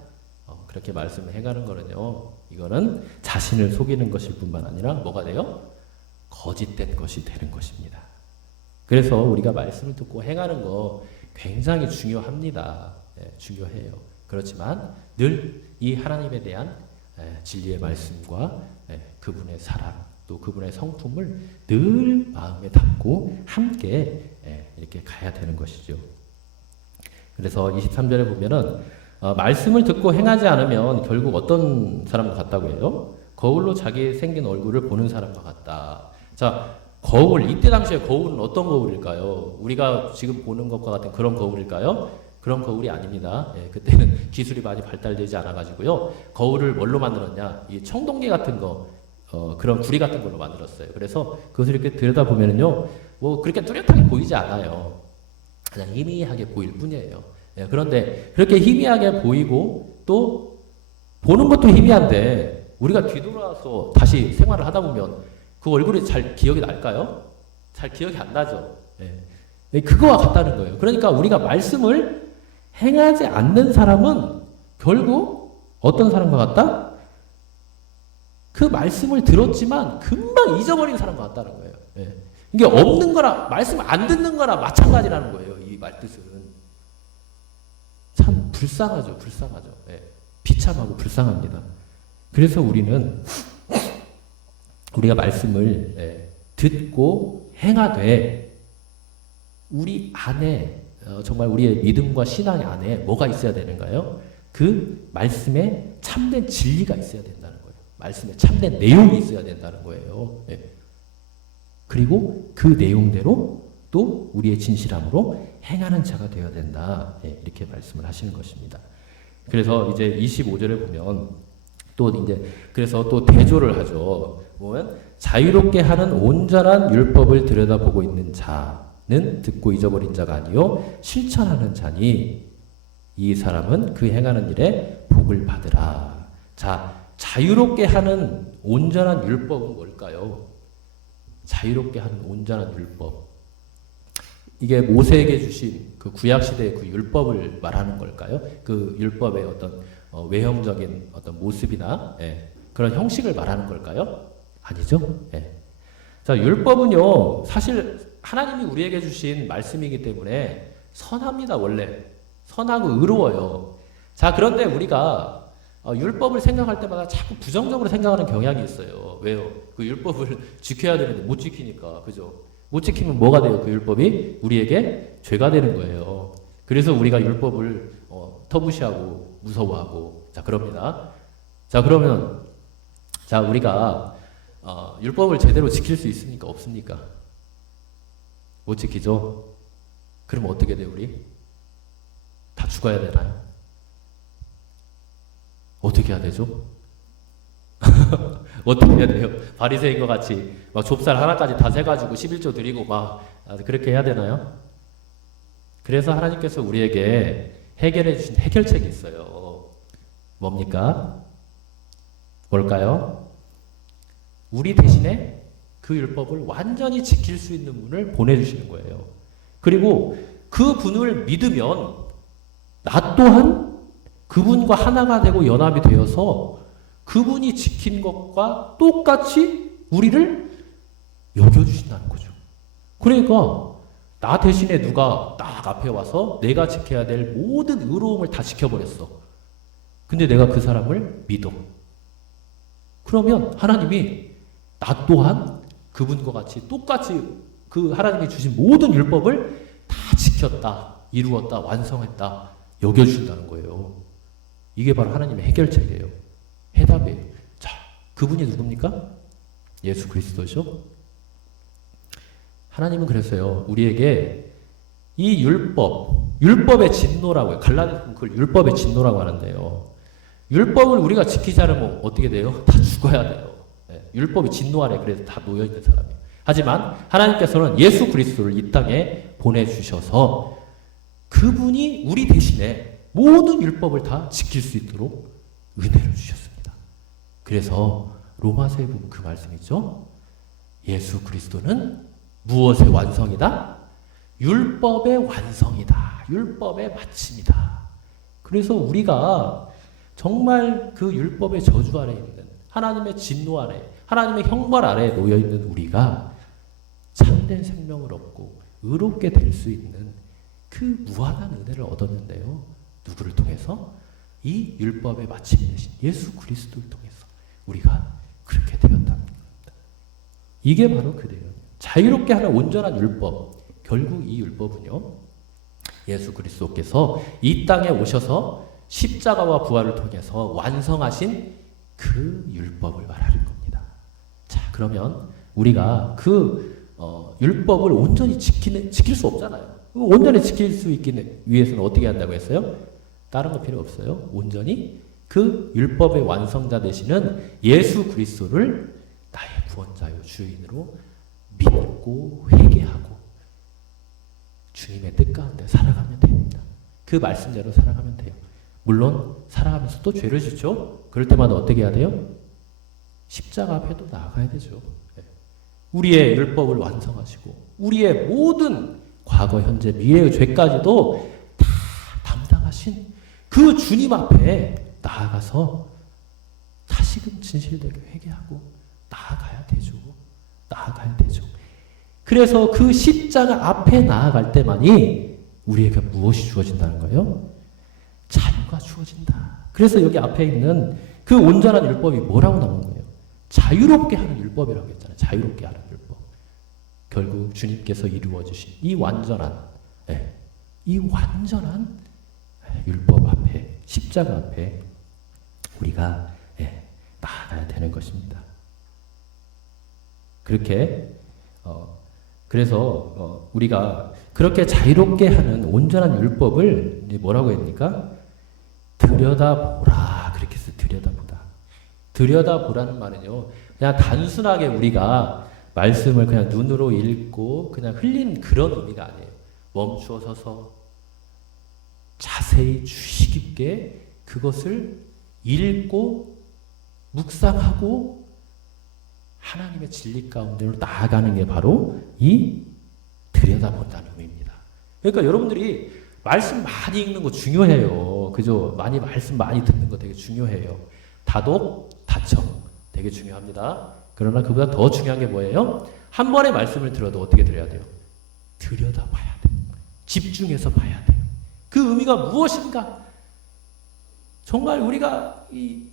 그렇게 말씀을 행하는 거는요, 이거는 자신을 속이는 것일 뿐만 아니라 뭐가 돼요? 거짓된 것이 되는 것입니다. 그래서 우리가 말씀을 듣고 행하는 거 굉장히 중요합니다. 중요해요. 그렇지만 늘 이 하나님에 대한 진리의 말씀과 그분의 사랑, 또 그분의 성품을 늘 마음에 담고 함께 이렇게 가야 되는 것이죠. 그래서 23절에 보면은 말씀을 듣고 행하지 않으면 결국 어떤 사람과 같다고 해요? 거울로 자기 생긴 얼굴을 보는 사람과 같다. 자, 거울, 이때 당시에 거울은 어떤 거울일까요? 우리가 지금 보는 것과 같은 그런 거울일까요? 그런 거울이 아닙니다. 그때는 기술이 많이 발달되지 않아가지고요. 거울을 뭘로 만들었냐? 이 청동기 같은 거, 그런 구리 같은 걸로 만들었어요. 그래서 그것을 이렇게 들여다보면요, 뭐 그렇게 뚜렷하게 보이지 않아요. 그냥 희미하게 보일 뿐이에요. 그런데 그렇게 희미하게 보이고 또 보는 것도 희미한데 우리가 뒤돌아서 다시 생활을 하다 보면 그 얼굴이 잘 기억이 날까요? 잘 기억이 안 나죠. 그거와 같다는 거예요. 그러니까 우리가 말씀을 행하지 않는 사람은 결국 어떤 사람과 같다? 그 말씀을 들었지만 금방 잊어버린 사람과 같다는 거예요. 이게 없는 거라, 말씀을 안 듣는 거라 마찬가지라는 거예요. 이 말뜻은. 참 불쌍하죠. 불쌍하죠. 비참하고 불쌍합니다. 그래서 우리는 우리가 말씀을 듣고 행하되 우리 안에 정말 우리의 믿음과 신앙 안에 뭐가 있어야 되는가요? 그 말씀에 참된 진리가 있어야 된다는 거예요. 말씀에 참된 내용이 있어야 된다는 거예요. 그리고 그 내용대로 또 우리의 진실함으로 행하는 자가 되어야 된다. 이렇게 말씀을 하시는 것입니다. 그래서 이제 25절에 보면 또 이제 그래서 또 대조를 하죠. 보면 자유롭게 하는 온전한 율법을 들여다보고 있는 자는 듣고 잊어버린 자가 아니요 실천하는 자니 이 사람은 그 행하는 일에 복을 받으라. 자, 자유롭게 하는 온전한 율법은 뭘까요? 자유롭게 하는 온전한 율법. 이게 모세에게 주신 그 구약 시대의 그 율법을 말하는 걸까요? 그 율법의 어떤 외형적인 어떤 모습이나 그런 형식을 말하는 걸까요? 아니죠. 자, 율법은요, 사실 하나님이 우리에게 주신 말씀이기 때문에 선합니다, 원래. 선하고 의로워요. 자, 그런데 우리가 율법을 생각할 때마다 자꾸 부정적으로 생각하는 경향이 있어요. 왜요? 그 율법을 지켜야 되는데 못 지키니까. 그죠? 못 지키면 뭐가 돼요? 그 율법이 우리에게 죄가 되는 거예요. 그래서 우리가 율법을 터부시하고 무서워하고 자, 그럽니다. 자, 그러면 자, 우리가 율법을 제대로 지킬 수 있습니까? 없습니까? 못 지키죠? 그럼 어떻게 돼요, 우리? 다 죽어야 되나요? 어떻게 해야 되죠? 어떻게 해야 돼요? 바리새인 것 같이 막 좁쌀 하나까지 다 세가지고 11조 드리고 막 그렇게 해야 되나요? 그래서 하나님께서 우리에게 해결해 주신 해결책이 있어요. 뭡니까? 뭘까요? 우리 대신에 그 율법을 완전히 지킬 수 있는 분을 보내주시는 거예요. 그리고 그 분을 믿으면 나 또한 그분과 하나가 되고 연합이 되어서 그분이 지킨 것과 똑같이 우리를 여겨주신다는 거죠. 그러니까 나 대신에 누가 딱 앞에 와서 내가 지켜야 될 모든 의로움을 다 지켜버렸어. 근데 내가 그 사람을 믿어. 그러면 하나님이 나 또한 그분과 같이 똑같이 그 하나님이 주신 모든 율법을 다 지켰다, 이루었다, 완성했다, 여겨주신다는 거예요. 이게 바로 하나님의 해결책이에요. 해답이에요. 자, 그분이 누굽니까? 예수 그리스도죠. 하나님은 그랬어요. 우리에게 이 율법의 진노라고 해요. 갈라디아서는 그걸 율법의 진노라고 하는데요. 율법을 우리가 지키지 않으면 어떻게 돼요? 다 죽어야 돼요. 네. 율법이 진노 아래 그래서 다 놓여 있는 사람이에요. 하지만 하나님께서는 예수 그리스도를 이 땅에 보내주셔서 그분이 우리 대신에 모든 율법을 다 지킬 수 있도록 은혜를 주셨습니다. 그래서 로마서에 보면 그 말씀이죠. 예수 그리스도는 무엇의 완성이다? 율법의 완성이다. 율법의 마침이다. 그래서 우리가 정말 그 율법의 저주 아래 있는 하나님의 진노 아래, 하나님의 형벌 아래에 놓여 있는 우리가 참된 생명을 얻고 의롭게 될 수 있는 그 무한한 은혜를 얻었는데요. 누구를 통해서? 이 율법의 마침 되신 예수 그리스도를 통해서 우리가 그렇게 되었다는 겁니다. 이게 바로 그래요. 자유롭게 하는 온전한 율법. 결국 이 율법은요, 예수 그리스도께서 이 땅에 오셔서 십자가와 부활을 통해서 완성하신 그 율법을 말하는 겁니다. 자, 그러면 우리가 그 율법을 온전히 지킬 수 없잖아요. 온전히 지킬 수 있기 위해서는 어떻게 한다고 했어요? 다른 거 필요 없어요. 온전히 그 율법의 완성자 되시는 예수 그리스도를 나의 구원자요 주인으로 믿고 회개하고 주님의 뜻 가운데 살아가면 됩니다. 그 말씀대로 살아가면 돼요. 물론 살아가면서 또 죄를 짓죠. 그럴 때마다 어떻게 해야 돼요? 십자가 앞에도 나아가야 되죠. 우리의 율법을 완성하시고 우리의 모든 과거, 현재, 미래의 죄까지도 다 담당하신 그 주님 앞에 나아가서 다시금 진실되게 회개하고 나아가야 되죠. 나아가야 되죠. 그래서 그 십자가 앞에 나아갈 때만이 우리에게 무엇이 주어진다는 거예요? 자유가 주어진다. 그래서 여기 앞에 있는 그 온전한 율법이 뭐라고 나온 거예요? 자유롭게 하는 율법이라고 했잖아요. 자유롭게 하는 율법. 결국 주님께서 이루어 주신 이 완전한 율법 앞에, 십자가 앞에 우리가 나아가야 되는 것입니다. 그렇게 그래서 우리가 그렇게 자유롭게 하는 온전한 율법을 이제 뭐라고 했습니까? 들여다보라. 그렇게 해서 들여다보다. 들여다보라는 말은요, 그냥 단순하게 우리가 말씀을 그냥 눈으로 읽고 그냥 흘리는 그런 의미가 아니에요. 멈추어 서서 자세히 주의 깊게 그것을 읽고 묵상하고 하나님의 진리 가운데로 나아가는 게 바로 이 들여다본다는 의미입니다. 그러니까 여러분들이 말씀 많이 읽는 거 중요해요. 그죠? 말씀 많이 듣는 거 되게 중요해요. 다독, 다청 되게 중요합니다. 그러나 그보다 더 중요한 게 뭐예요? 한 번의 말씀을 들어도 어떻게 들어야 돼요? 들여다봐야 돼요. 집중해서 봐야 돼요. 그 의미가 무엇인가? 정말 우리가 이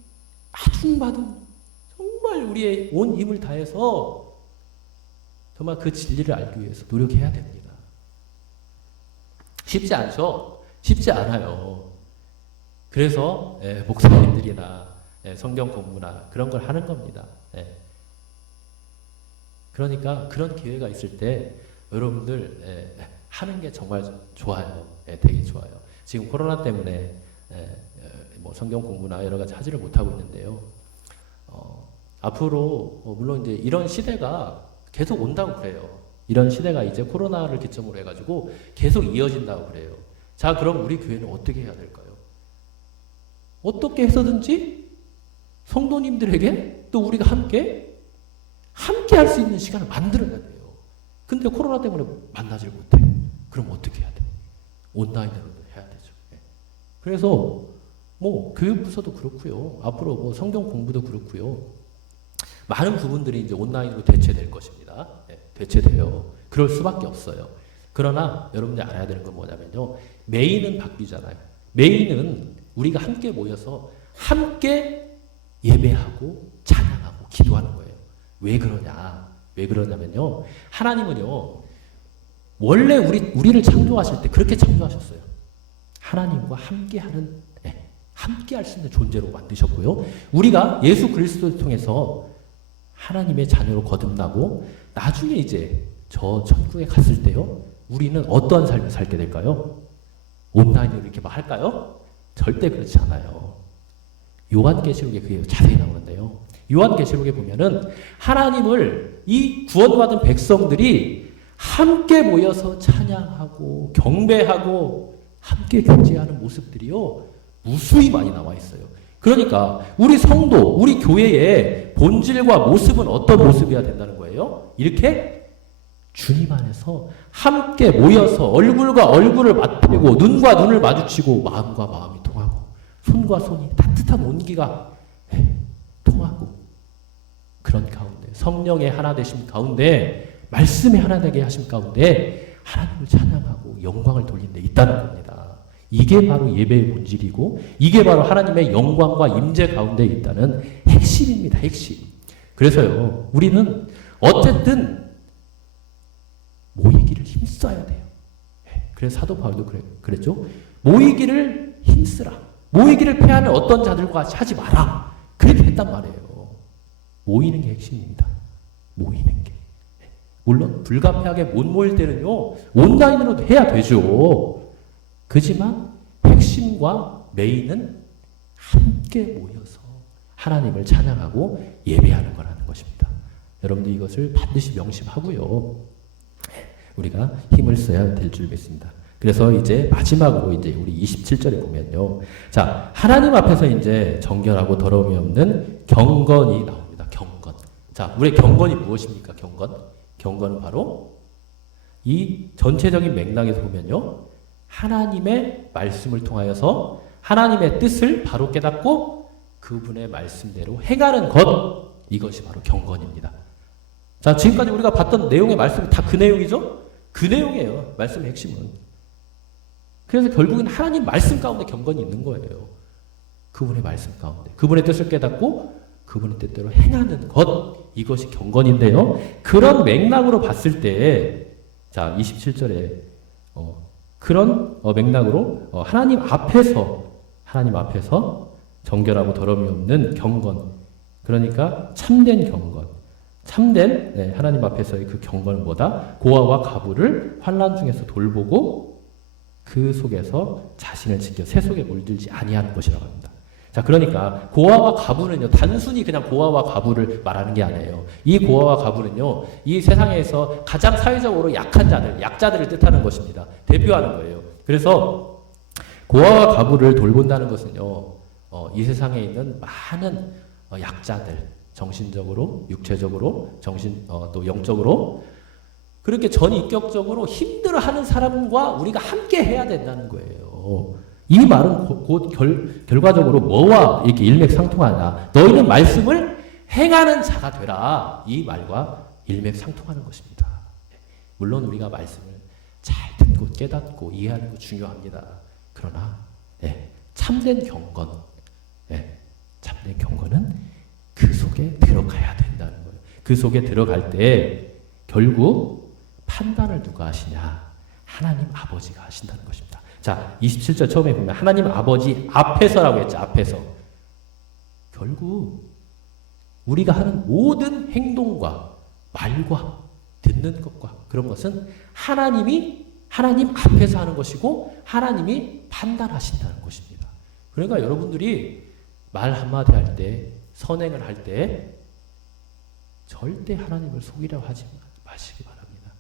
아둥바둥 정말 우리의 온 힘을 다해서 정말 그 진리를 알기 위해서 노력해야 됩니다. 쉽지 않죠? 쉽지 않아요. 그래서 목사님들이나 성경 공부나 그런 걸 하는 겁니다. 그러니까 그런 기회가 있을 때 여러분들 하는 게 정말 좋아요. 되게 좋아요. 지금 코로나 때문에 뭐 성경 공부나 여러 가지 하지를 못하고 있는데요. 앞으로 물론 이제 이런 시대가 계속 온다고 그래요. 이런 시대가 이제 코로나를 기점으로 해가지고 계속 이어진다고 그래요. 자, 그럼 우리 교회는 어떻게 해야 될까요? 어떻게 해서든지 성도님들에게 또 우리가 함께 할 수 있는 시간을 만들어야 돼요. 근데 코로나 때문에 만나질 못해. 그럼 어떻게 해야 돼? 온라인으로도 해야 되죠. 그래서 뭐 교육부서도 그렇고요. 앞으로 뭐 성경 공부도 그렇고요. 많은 부분들이 이제 온라인으로 대체될 것입니다. 대체돼요. 그럴 수밖에 없어요. 그러나 여러분들이 알아야 되는 건 뭐냐면요. 메인은 바뀌잖아요. 메인은 우리가 함께 모여서 함께 예배하고 찬양하고 기도하는 거예요. 왜 그러냐? 왜 그러냐면요. 하나님은요. 원래 우리를 창조하실 때 그렇게 창조하셨어요. 하나님과 함께하는 함께 할 수 있는 존재로 만드셨고요. 우리가 예수 그리스도를 통해서 하나님의 자녀로 거듭나고 나중에 이제 저 천국에 갔을 때요. 우리는 어떠한 삶을 살게 될까요? 온라인으로 이렇게 막 할까요? 절대 그렇지 않아요. 요한계시록에 그게 자세히 나오는데요. 요한계시록에 보면은 하나님을 이 구원받은 백성들이 함께 모여서 찬양하고 경배하고 함께 교제하는 모습들이요 무수히 많이 나와 있어요. 그러니까 우리 성도, 우리 교회의 본질과 모습은 어떤 모습이어야 된다는 거예요? 이렇게 주님 안에서 함께 모여서 얼굴과 얼굴을 맞대고 눈과 눈을 마주치고 마음과 마음이 통하고 손과 손이 따뜻한 온기가 통하고 그런 가운데 성령의 하나 되심 가운데 말씀의 하나 되게 하심 가운데 하나님을 찬양하고 영광을 돌린 데 있다는 겁니다. 이게 바로 예배의 본질이고 이게 바로 하나님의 영광과 임재 가운데 있다는 핵심입니다. 핵심. 그래서요 우리는 어쨌든 모이기를 힘써야 돼요. 그래서 사도 바울도 그랬죠. 모이기를 힘쓰라. 모이기를 패하는 어떤 자들과 같이 하지 마라. 그렇게 했단 말이에요. 모이는 게 핵심입니다. 모이는 게. 물론 불가피하게 못 모일 때는요 온라인으로도 해야 되죠. 그지만 핵심과 메인은 함께 모여서 하나님을 찬양하고 예배하는 거라는 것입니다. 여러분들 이것을 반드시 명심하고요. 우리가 힘을 써야 될 줄 믿습니다. 그래서 이제 마지막으로 이제 우리 27절에 보면요. 자, 하나님 앞에서 이제 정결하고 더러움이 없는 경건이 나옵니다. 경건. 자, 우리의 경건이 무엇입니까? 경건. 경건은 바로 이 전체적인 맥락에서 보면요. 하나님의 말씀을 통하여서 하나님의 뜻을 바로 깨닫고 그분의 말씀대로 행하는 것. 이것이 바로 경건입니다. 자, 지금까지 우리가 봤던 내용의 말씀이 다 그 내용이죠? 그 내용이에요. 말씀의 핵심은. 그래서 결국은 하나님 말씀 가운데 경건이 있는 거예요. 그분의 말씀 가운데. 그분의 뜻을 깨닫고 그분의 뜻대로 행하는 것. 이것이 경건인데요. 그런 맥락으로 봤을 때, 자, 27절에, 그런 맥락으로 하나님 앞에서 정결하고 더러움이 없는 경건. 그러니까 참된 경건. 참된 하나님 앞에서의 그 경건은 뭐다? 고아와 가부를 환난 중에서 돌보고 그 속에서 자신을 지켜 새 속에 물들지 아니하는 것이라고 합니다. 자, 그러니까 고아와 가부는요 단순히 그냥 고아와 가부를 말하는 게 아니에요. 이 고아와 가부는요 이 세상에서 가장 사회적으로 약한 자들, 약자들을 뜻하는 것입니다. 대표하는 거예요. 그래서 고아와 가부를 돌본다는 것은요 이 세상에 있는 많은 약자들, 정신적으로, 육체적으로, 또 영적으로 그렇게 전인격적으로 힘들어하는 사람과 우리가 함께 해야 된다는 거예요. 이 말은 곧 결과적으로 뭐와 이렇게 일맥상통하냐. 너희는 말씀을 행하는 자가 되라. 이 말과 일맥상통하는 것입니다. 물론 우리가 말씀을 잘 듣고 깨닫고 이해하는 거 중요합니다. 그러나 참된 경건, 참된 경건은 그 속에 들어가야 된다는 거예요. 그 속에 들어갈 때 결국 판단을 누가 하시냐? 하나님 아버지가 하신다는 것입니다. 자, 27절 처음에 보면 하나님 아버지 앞에서라고 했죠. 앞에서. 결국 우리가 하는 모든 행동과 말과 듣는 것과 그런 것은 하나님 앞에서 하는 것이고 하나님이 판단하신다는 것입니다. 그러니까 여러분들이 말 한마디 할 때, 선행을 할 때 절대 하나님을 속이려고 하지 마시기 바랍니다.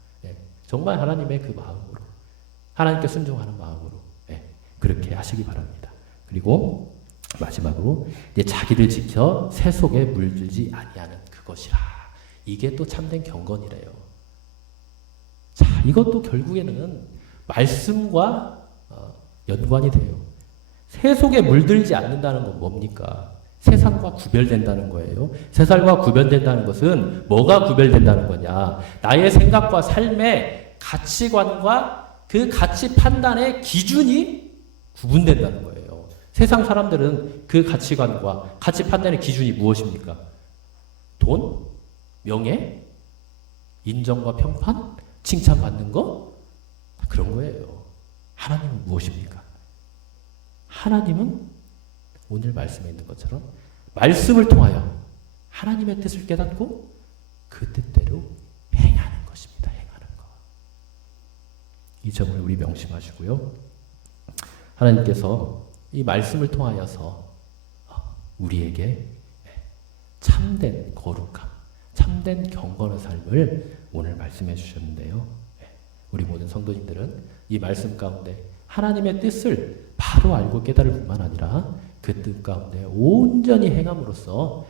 정말 하나님의 그 마음으로, 하나님께 순종하는 마음으로 그렇게 하시기 바랍니다. 그리고 마지막으로 이제 자기를 지켜 새 속에 물들지 아니하는 그것이라. 이게 또 참된 경건이래요. 자, 이것도 결국에는 말씀과 연관이 돼요. 새 속에 물들지 않는다는 건 뭡니까? 세상과 구별된다는 거예요. 세상과 구별된다는 것은 뭐가 구별된다는 거냐? 나의 생각과 삶의 가치관과 그 가치 판단의 기준이 구분된다는 거예요. 세상 사람들은 그 가치관과 가치 판단의 기준이 무엇입니까? 돈? 명예? 인정과 평판? 칭찬받는 거? 그런 거예요. 하나님은 무엇입니까? 하나님은 오늘 말씀에 있는 것처럼 말씀을 통하여 하나님의 뜻을 깨닫고 그 뜻대로 행하는 것입니다. 행하는 것. 이 점을 우리 명심하시고요. 하나님께서 이 말씀을 통하여서 우리에게 참된 거룩함, 참된 경건의 삶을 오늘 말씀해 주셨는데요. 우리 모든 성도님들은 이 말씀 가운데 하나님의 뜻을 바로 알고 깨달을 뿐만 아니라 그 뜻 가운데 온전히 행함으로써